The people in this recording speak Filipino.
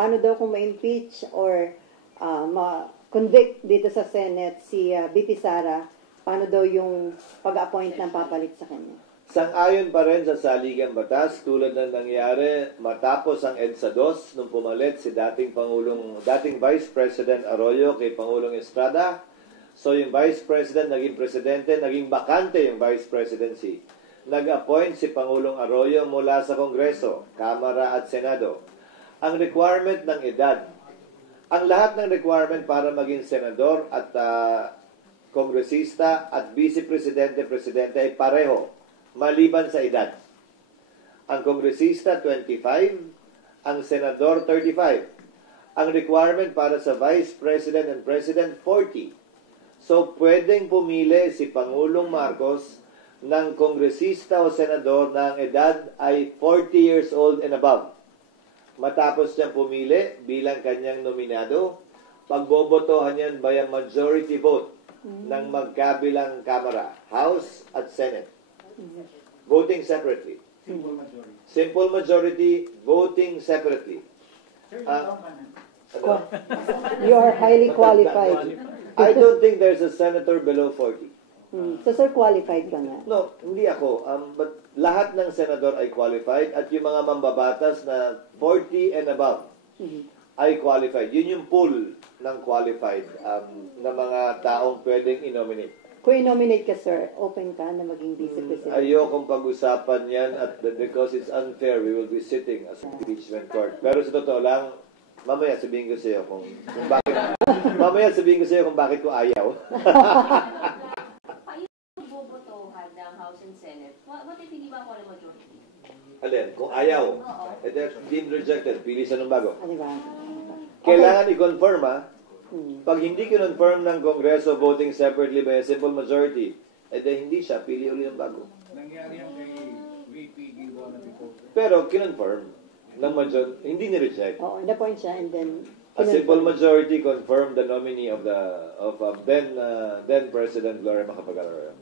paano daw kung ma-impeach or ma-convict dito sa Senate si BP Sara, paano daw yung pag-appoint ng papalit sa kanya? Sang-ayon pa rin sa saligang batas tulad ng nangyari matapos ang EDSA 2 nung pumalit si dating Vice President Arroyo kay Pangulong Estrada. So yung Vice President naging presidente, naging bakante yung Vice Presidency. Nag-appoint si Pangulong Arroyo mula sa Kongreso, Kamara at Senado. Ang requirement ng edad, ang lahat ng requirement para maging senador at kongresista at vice-presidente ay pareho, maliban sa edad. Ang kongresista 25, ang senador 35. Ang requirement para sa Vice President and President 40. So pwedeng pumili si Pangulong Marcos ng kongresista o senador na ang edad ay 40 years old and above. Matapos niyang pumili bilang kanyang nominado, pagbobotohan niyan by a majority vote ng magkabilang kamara, House at Senate. Voting separately. Simple majority, voting separately. You are highly qualified. I don't think there's a senator below 40. So sir, qualified ka na? No, hindi ako. But lahat ng senador ay qualified at yung mga mambabatas na 40 and above ay qualified. Yun yung pool ng qualified na mga taong pwedeng i-nominate. Kung i-nominate ka, sir, open ka na maging vice president? Ayokong pag-usapan yan because it's unfair. We will be sitting as impeachment court. Pero sa totoo lang, mamaya sabihin ko sa iyo kung bakit. Mamaya sabihin ko sa iyo kung bakit ko ayaw. Bobotohan ng House and Senate. What if hindi ba ako majority? Alin? Kung ayaw, deemed rejected. Pili sa nung bago. Diba? Kailangan i-confirm Pag hindi kinonfirm ng Kongreso voting separately by a simple majority, hindi siya, pili ulit ng bago. Nangyari yan kay VP Gibo na before. Pero kinonfirm ng majority, hindi ni-reject. Oo, na-point siya and then... A simple majority confirmed the nominee of then President Gloria Macapagal-Arroyo.